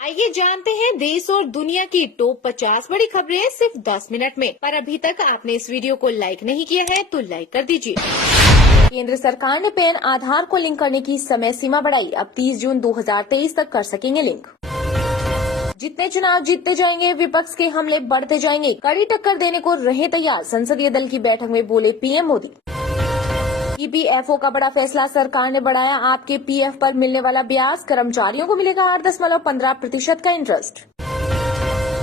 आइए जानते हैं देश और दुनिया की टॉप 50 बड़ी खबरें सिर्फ 10 मिनट में। पर अभी तक आपने इस वीडियो को लाइक नहीं किया है तो लाइक कर दीजिए। केंद्र सरकार ने पैन आधार को लिंक करने की समय सीमा बढ़ाई। अब 30 जून 2023 तक कर सकेंगे लिंक। जितने चुनाव जीतते जाएंगे विपक्ष के हमले बढ़ते जाएंगे। कड़ी टक्कर देने को रहे तैयार। संसदीय दल की बैठक में बोले पीएम मोदी। ईपीएफओ का बड़ा फैसला, सरकार ने बढ़ाया आपके पीएफ पर मिलने वाला ब्याज। कर्मचारियों को मिलेगा 8.15% का इंटरेस्ट।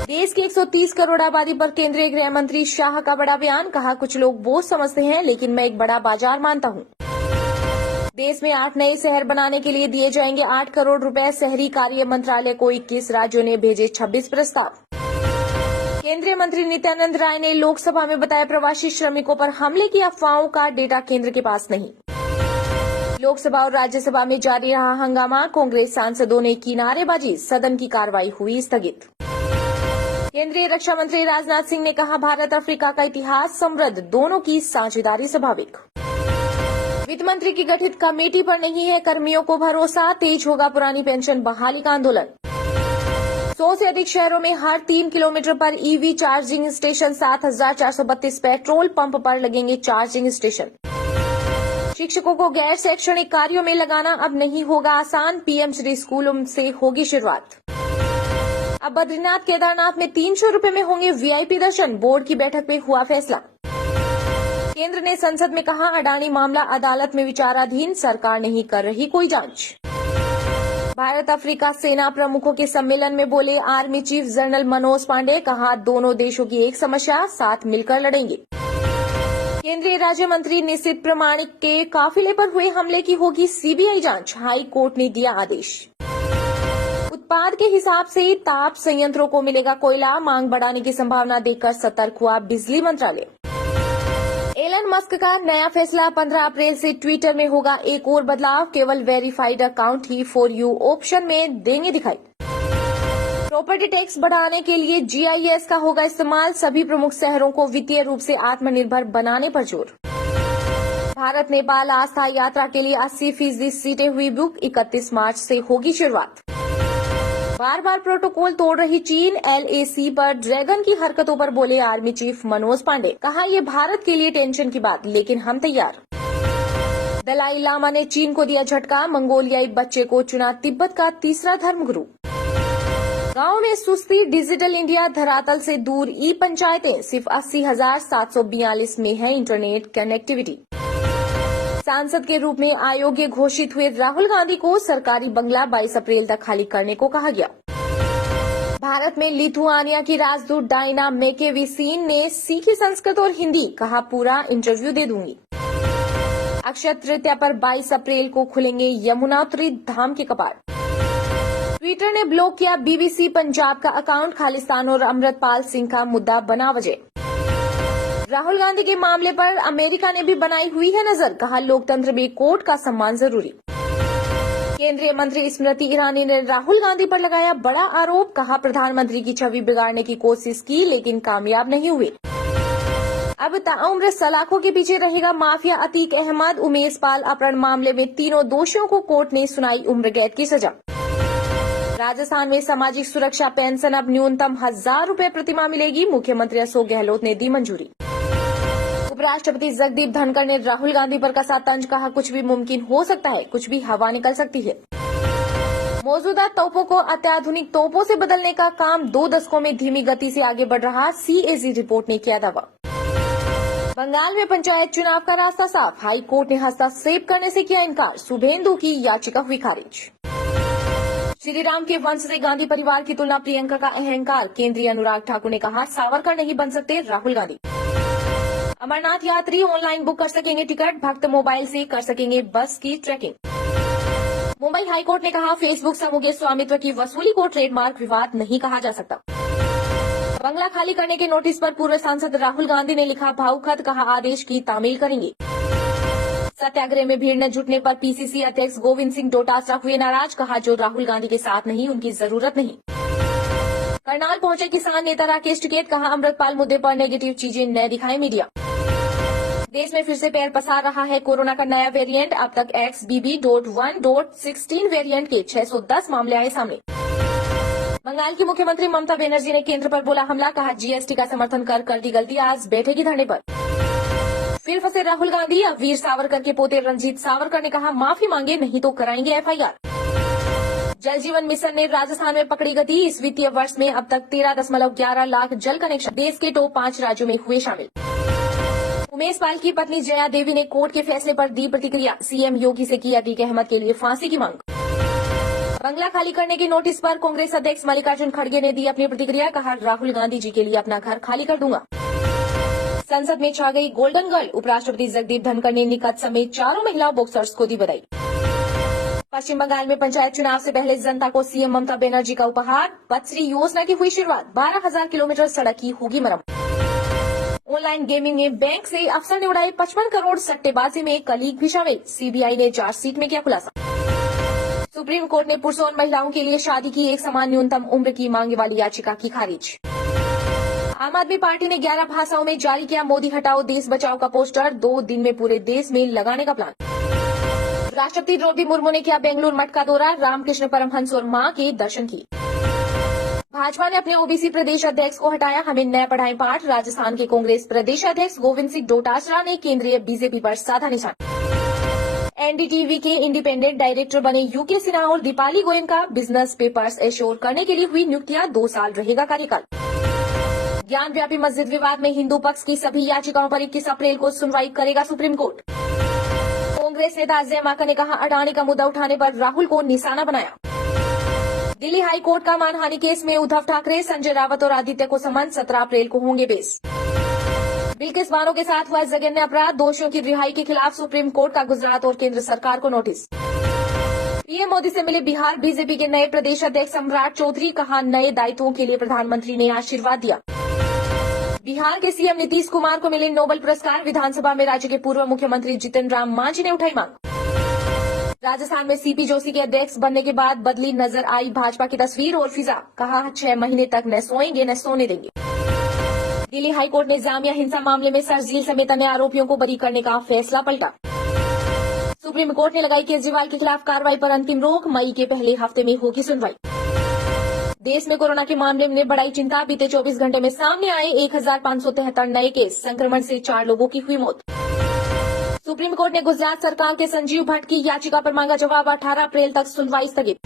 देश की 130 करोड़ आबादी पर केंद्रीय गृह मंत्री शाह का बड़ा बयान। कहा, कुछ लोग बोझ समझते हैं लेकिन मैं एक बड़ा बाजार मानता हूं। देश में 8 नए शहर बनाने के लिए दिए जाएंगे 8 करोड़ रुपए। शहरी कार्य मंत्रालय को 21 राज्यों ने भेजे 26 प्रस्ताव। केंद्रीय मंत्री नित्यानंद राय ने लोकसभा में बताया, प्रवासी श्रमिकों पर हमले की अफवाहों का डेटा केंद्र के पास नहीं। लोकसभा और राज्यसभा में जारी रहा हंगामा। कांग्रेस सांसदों ने की नारेबाजी। सदन की कार्रवाई हुई स्थगित। केंद्रीय रक्षा मंत्री राजनाथ सिंह ने कहा, भारत अफ्रीका का इतिहास समृद्ध, दोनों की साझेदारी स्वाभाविक। वित्त मंत्री की गठित कमेटी पर नहीं है कर्मियों को भरोसा। तेज होगा पुरानी पेंशन बहाली का आंदोलन। 100 से अधिक शहरों में हर 3 किलोमीटर पर EV charging station. 7,432 petrol pump पर लगेंगे चार्जिंग स्टेशन। शिक्षकों को गैर शैक्षणिक कार्यों में लगाना अब नहीं होगा आसान। पीएम श्री स्कूलों से होगी शुरुआत। अब बद्रीनाथ केदारनाथ में 300 रुपए में होंगे वीआईपी दर्शन। बोर्ड की बैठक में हुआ फैसला। केंद्र ने संसद में कहा, अडानी मामला अदालत में विचाराधीन, सरकार नहीं कर रही कोई जांच। भारत अफ्रीका सेना प्रमुखों के सम्मेलन में बोले army chief general Manoj Pande. कहा, दोनों देशों की एक समस्या, साथ मिलकर लड़ेंगे। केंद्रीय राज्य मंत्री निशित प्रमाणिक के काफिले पर हुए हमले की होगी सीबीआई जांच। हाई कोर्ट ने दिया आदेश। उत्पाद के हिसाब से ताप संयंत्रों को मिलेगा कोयला। मांग बढ़ाने की संभावना देखकर सतर्क हुआ बिजली मंत्रालय। एलन मस्क का नया फैसला, 15 अप्रैल से ट्विटर में होगा एक और बदलाव। केवल verified account he for you option में देंगे दिखाई। प्रॉपर्टी टैक्स बढ़ाने के लिए जीआईएस का होगा इस्तेमाल। सभी प्रमुख शहरों को वित्तीय रूप से आत्मनिर्भर बनाने पर जोर। भारत नेपाल आस्था यात्रा के लिए 80% सीटें हुई बुक। 31 मार्च से होगी शुरुआत। बार बार प्रोटोकॉल तोड़ रही चीन। एलएसी पर ड्रैगन की हरकतों पर बोले आर्मी चीफ मनोज पांडे। कहा, ये भारत के लिए टेंशन की बात, लेकिन हम तैयार। दलाई लामा ने चीन को दिया झटका। मंगोलियाई बच्चे को चुना तिब्बत का तीसरा धर्मगुरु। गांव में सुस्ती, डिजिटल इंडिया धरातल से दूर। ई पंचायतें, सिर्फ 80,742 में है इंटरनेट कनेक्टिविटी। सांसद के रूप में अयोग्य घोषित हुए राहुल गांधी को सरकारी बंगला 22 अप्रैल तक खाली करने को कहा गया। भारत में लिथुआनिया की राजदूत डायना मेकेविसिन ने सीखी संस्कृत और हिंदी। कहा, पूरा इंटरव्यू दे दूंगी। अक्षय तृतीया पर 22 अप्रैल को खुलेंगे यमुनोत्री धाम के कपाट। ट्विटर ने ब्लॉक किया बीबीसी पंजाब का अकाउंट। खालिस्तान और अमृतपाल सिंह का मुद्दा बना वजह। राहुल गांधी के मामले पर अमेरिका ने भी बनाई हुई है नजर। कहा, लोकतंत्र में कोर्ट का सम्मान जरूरी। केंद्रीय मंत्री स्मृति ईरानी ने राहुल गांधी पर लगाया बड़ा आरोप। कहा, प्रधानमंत्री की छवि बिगाड़ने की कोशिश की लेकिन कामयाब नहीं हुए। अब ताउम्र सलाखों के पीछे रहेगा माफिया अतीक अहमद। उमेश पाल अपहरण मामले में तीनों दोषियों को कोर्ट ने सुनाई उम्र कैद की सजा। राजस्थान में सामाजिक सुरक्षा पेंशन अब न्यूनतम 1,000 रुपए प्रतिमाह मिलेगी। मुख्यमंत्री अशोक गहलोत ने दी मंजूरी। उपराष्ट्रपति जगदीप धनखड़ ने राहुल गांधी पर कसा तंज। कहा, कुछ भी मुमकिन हो सकता है, कुछ भी हवा निकल सकती है। मौजूदा तोपों को अत्याधुनिक तोपों से बदलने का काम 2 दशकों में धीमी गति से आगे बढ़ रहा। सीएजी रिपोर्ट ने किया दावा। बंगाल में पंचायत चुनाव का रास्ता साफ। हाई कोर्ट ने हस्तक्षेप करने से किया इनकार। शुभेंदु की याचिका हुई खारिज। श्रीराम के वंश से गांधी परिवार की तुलना, प्रियंका का अहंकार। केंद्रीय अनुराग ठाकुर ने कहा, सावरकर नहीं बन सकते राहुल गांधी। अमरनाथ यात्री ऑनलाइन बुक कर सकेंगे टिकट। भक्त मोबाइल से कर सकेंगे बस की ट्रैकिंग। मुंबई हाईकोर्ट ने कहा, फेसबुक समूह के स्वामित्व की वसूली को ट्रेडमार्क विवाद नहीं कहा जा सकता। बंगला खाली करने के नोटिस पर पूर्व सांसद राहुल गांधी ने लिखा भावुक खत। कहा, आदेश की तामील करेंगे। सत्याग्रह में भीड़ न जुटने पर पीसीसी अध्यक्ष गोविंद सिंह डोटासरा हुए नाराज। कहा, जो राहुल गांधी के साथ नहीं उनकी जरूरत नहीं। करनाल पहुंचे किसान नेता राकेश टिकैत। कहा, अमृतपाल मुद्दे पर नेगेटिव चीजें न दिखाए मीडिया। देश में फिर से पैर पसार रहा है कोरोना का नया वेरिएंट। अब तक XBB.1.16 वेरिएंट के 610 मामले आए सामने। बंगाल की मुख्यमंत्री ममता बनर्जी ने केंद्र पर बोला हमला, कहा जीएसटी का समर्थन कर दी गलती, आज बैठेगी धरने पर। फिर फंसे राहुल गांधी, अब वीर सावरकर के पोते रंजीत सावरकर ने कहा माफी मांगे नहीं तो कराएंगे एफआईआर। जल जीवन मिशन ने राजस्थान में पकड़ी गति, इस वित्तीय वर्ष में अब तक 13.11 लाख जल कनेक्शन, देश के टॉप 5 राज्यों में हुए शामिल। उमेश पाल की पत्नी जया देवी ने कोर्ट के फैसले पर दी प्रतिक्रिया, सीएम योगी से की अतीक अहमद के लिए फांसी की मांग। बंगला खाली करने के नोटिस पर कांग्रेस अध्यक्ष मल्लिकार्जुन खड़गे ने दी अपनी प्रतिक्रिया, कहा राहुल गांधी जी के लिए अपना घर खाली कर दूंगा। संसद में छा गई गोल्डन गर्ल, उपराष्ट्रपति जगदीप धनखड़ ने निकट समेत 4 महिला बॉक्सर्स को दी बधाई। पश्चिम बंगाल में पंचायत चुनाव से पहले जनता को सीएम ममता बनर्जी का उपहार, पथश्री योजना की हुई शुरुआत, 12,000 किलोमीटर सड़क की होगी मरम्मत। ऑनलाइन गेमिंग में बैंक से अफसर ने उड़ाए 55 करोड़, सट्टेबाजी में कलीग भी शामिल, सीबीआई ने चार्जशीट में किया खुलासा। सुप्रीम कोर्ट ने पुरुषों और महिलाओं के लिए शादी की एक समान न्यूनतम उम्र की मांग वाली याचिका की खारिज। आम आदमी पार्टी ने 11 भाषाओं में जारी किया मोदी हटाओ देश बचाओ का पोस्टर, 2 दिन में पूरे देश में लगाने का प्लान। राष्ट्रपति द्रौपदी मुर्मू ने किया बेंगलुरु मठ का दौरा, रामकृष्ण परमहंस और मां के दर्शन किए। भाजपा ने अपने ओबीसी प्रदेश अध्यक्ष को हटाया, हमें न पढ़ाएं पाठ, राजस्थान के कांग्रेस प्रदेश अध्यक्ष गोविंद सिंह डोटासरा ने केंद्रीय बीजेपी पर साधा निशान। एनडीटीवी के इंडिपेंडेंट डायरेक्टर बने यूके सिन्हा और Deepali Goenka, business papers assure करने के लिए हुई नियुक्तियां, 2 साल रहेगा कार्यकाल। ज्ञान व्यापी मस्जिद विवाद में हिंदू पक्ष की सभी याचिकाओं पर 21 अप्रैल को सुनवाई करेगा सुप्रीम कोर्ट। कांग्रेस नेता अजय माकन ने कहा अडानी का मुद्दा उठाने पर राहुल को निशाना बनाया। दिल्ली हाई कोर्ट का मानहानि केस में उद्धव ठाकरे, संजय रावत और आदित्य को समन, 17 अप्रैल को होंगे पेश। बिल्किस बानो के साथ हुआ जघन्य अपराध, दोषियों की रिहाई के खिलाफ सुप्रीम कोर्ट का गुजरात और केंद्र सरकार को नोटिस। पीएम मोदी से मिले बिहार बीजेपी के नए प्रदेश अध्यक्ष सम्राट चौधरी, कहा नए दायित्वों के लिए प्रधानमंत्री ने आशीर्वाद दिया। बिहार के सीएम नीतीश कुमार को मिले नोबेल पुरस्कार, विधानसभा में राज्य के पूर्व मुख्यमंत्री जितिन राम मांझी ने उठाई मांग। राजस्थान में सीपी जोशी के अध्यक्ष बनने के बाद बदली नजर आई भाजपा की तस्वीर और फिजा, कहा 6 महीने तक न सोएंगे न सोने देंगे। दिल्ली हाईकोर्ट ने जामिया हिंसा मामले में सरजील समेत अन्य आरोपियों को बरी करने का फैसला पलटा। सुप्रीम कोर्ट ने लगाई केजरीवाल के खिलाफ कार्रवाई पर अंतिम रोक, मई के पहले हफ्ते में होगी सुनवाई। देश में कोरोना के मामले में बढ़ाई चिंता, बीते 24 घंटे में सामने आए 1573 नए केस, संक्रमण से 4 लोगों की हुई मौत। सुप्रीम कोर्ट ने गुजरात सरकार के संजीव भट्ट की याचिका पर मांगा जवाब, 18 अप्रैल तक सुनवाई स्थगित।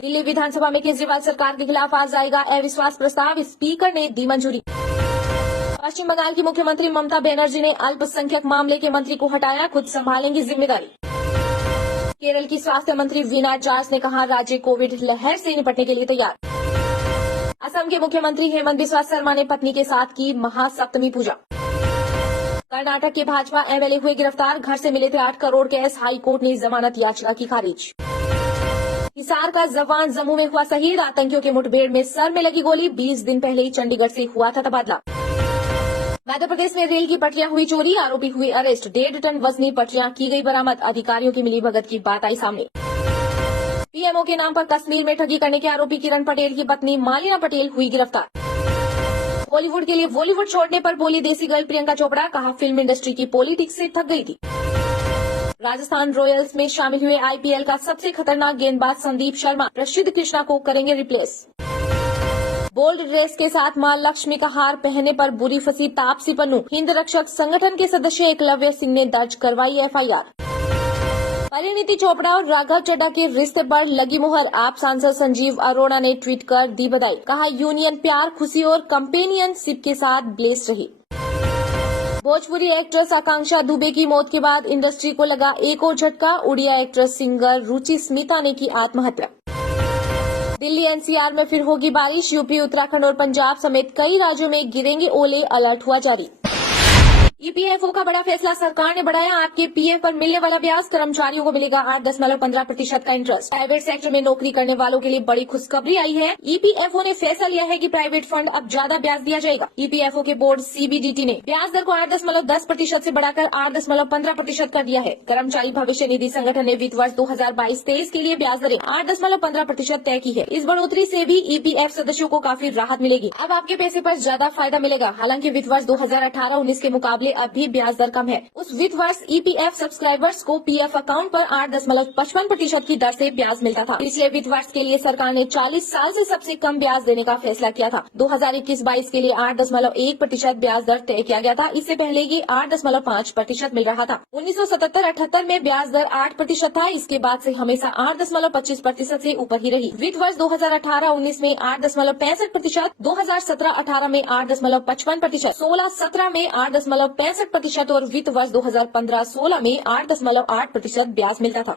दिल्ली विधानसभा में केजरीवाल सरकार के खिलाफ आज आएगा अविश्वास प्रस्ताव, स्पीकर ने दी मंजूरी। पश्चिम बंगाल की मुख्यमंत्री ममता बनर्जी ने अल्पसंख्यक मामले के मंत्री को हटाया, खुद संभालेंगी जिम्मेदारी। केरल की स्वास्थ्य मंत्री वीना जॉर्ज ने कहा राज्य कोविड लहर से निपटने के लिए तैयार। असम के मुख्यमंत्री हेमंत बिस्वा शर्मा ने पत्नी के साथ की महासप्तमी पूजा। कर्नाटक के भाजपा एमएलए हुए गिरफ्तार, घर से मिले थे 8 करोड़ कैश, हाई कोर्ट ने जमानत याचिका की खारिज। हिसार का जवान जम्मू में हुआ शहीद, आतंकियों के मुठभेड़ में सर में लगी गोली, 20 दिन पहले ही चंडीगढ़ से हुआ था तबादला। मध्य प्रदेश में रेल की पटरियां हुई चोरी, आरोपी हुए अरेस्ट, 1.5 टन वजनी पटरियां की गई बरामद, अधिकारियों की मिली भगत की बात आई सामने। पीएमओ के नाम पर कश्मीर में ठगी करने के आरोपी किरण पटेल की पत्नी मालिना पटेल हुई गिरफ्तार। बॉलीवुड के लिए बॉलीवुड छोड़ने पर बोली देसी गर्ल प्रियंका चोपड़ा, कहा फिल्म इंडस्ट्री की पॉलिटिक्स से थक गई थी। राजस्थान रॉयल्स में शामिल हुए आईपीएल का सबसे खतरनाक गेंदबाज संदीप शर्मा, प्रसिद्ध कृष्णा को करेंगे रिप्लेस। बोल्ड ड्रेस के साथ मां लक्ष्मी का हार पहनने पर बुरी फंसी तापसी पन्नू, हिंद रक्षक संगठन के सदस्य एकलव्य सिंह ने दर्ज करवाई एफआईआर। परिणीति चोपड़ा और राघव चड्ढा के रिश्ते पर लगी मुहर, आप सांसद संजीव अरोड़ा ने ट्वीट कर दी बधाई, कहा यूनियन प्यार खुशी और कंपेनियनशिप के साथ ब्लेस्ड रही। भोजपुरी एक्ट्रेस आकांक्षा दुबे की मौत के बाद इंडस्ट्री को लगा एक और झटका, उड़िया एक्ट्रेस सिंगर रुचि स्मिता ने की आत्महत्या। दिल्ली एनसीआर में फिर होगी बारिश, यूपी उत्तराखंड और पंजाब समेत कई राज्यों में गिरेंगे ओले, अलर्ट हुआ जारी। ईपीएफओ का बड़ा फैसला, सरकार ने बढ़ाया आपके पीएफ पर मिलने वाला ब्याज, कर्मचारियों को मिलेगा 8.15% का इंटरेस्ट। प्राइवेट सेक्टर में नौकरी करने वालों के लिए बड़ी खुशखबरी आई है, ईपीएफओ ने फैसला लिया है कि प्राइवेट फंड अब ज्यादा ब्याज दिया जाएगा। ईपीएफओ के बोर्ड सीबीडीटी ने ब्याज दर को 8.10% से बढ़ाकर 8.15% कर दिया है। कर्मचारी भविष्य निधि संगठन ने वित्त वर्ष 2022-23 के लिए ब्याज दरें 8.15% तय की है। इस बढ़ोतरी से भी ईपीएफ सदस्यों को काफी राहत मिलेगी, अब आपके पैसे पर ज्यादा फायदा मिलेगा। हालांकि वित्त वर्ष 2018-19 के मुकाबले लिए अब भी ब्याज दर कम है। उस वित्त वर्ष EPF सब्सक्राइबर्स को PF अकाउंट पर 8.55% की दर से ब्याज मिलता था। पिछले वित्त वर्ष के लिए सरकार ने 40 साल से सबसे कम ब्याज देने का फैसला किया था। 2021-22 के लिए 8.1% ब्याज दर तय किया गया था। इससे पहले ये 8.5% मिल रहा था। 1977-78 में ब्याज दर 8% था। इसके बाद से हमेशा 8.25% से ऊपर ही रही। वित्त वर्ष 2018-19 में 8.65%, 2017-18 में 8.55%, 16-17 में 8.65% और वित्त वर्ष 2015-16 में 8.8% ब्याज मिलता था।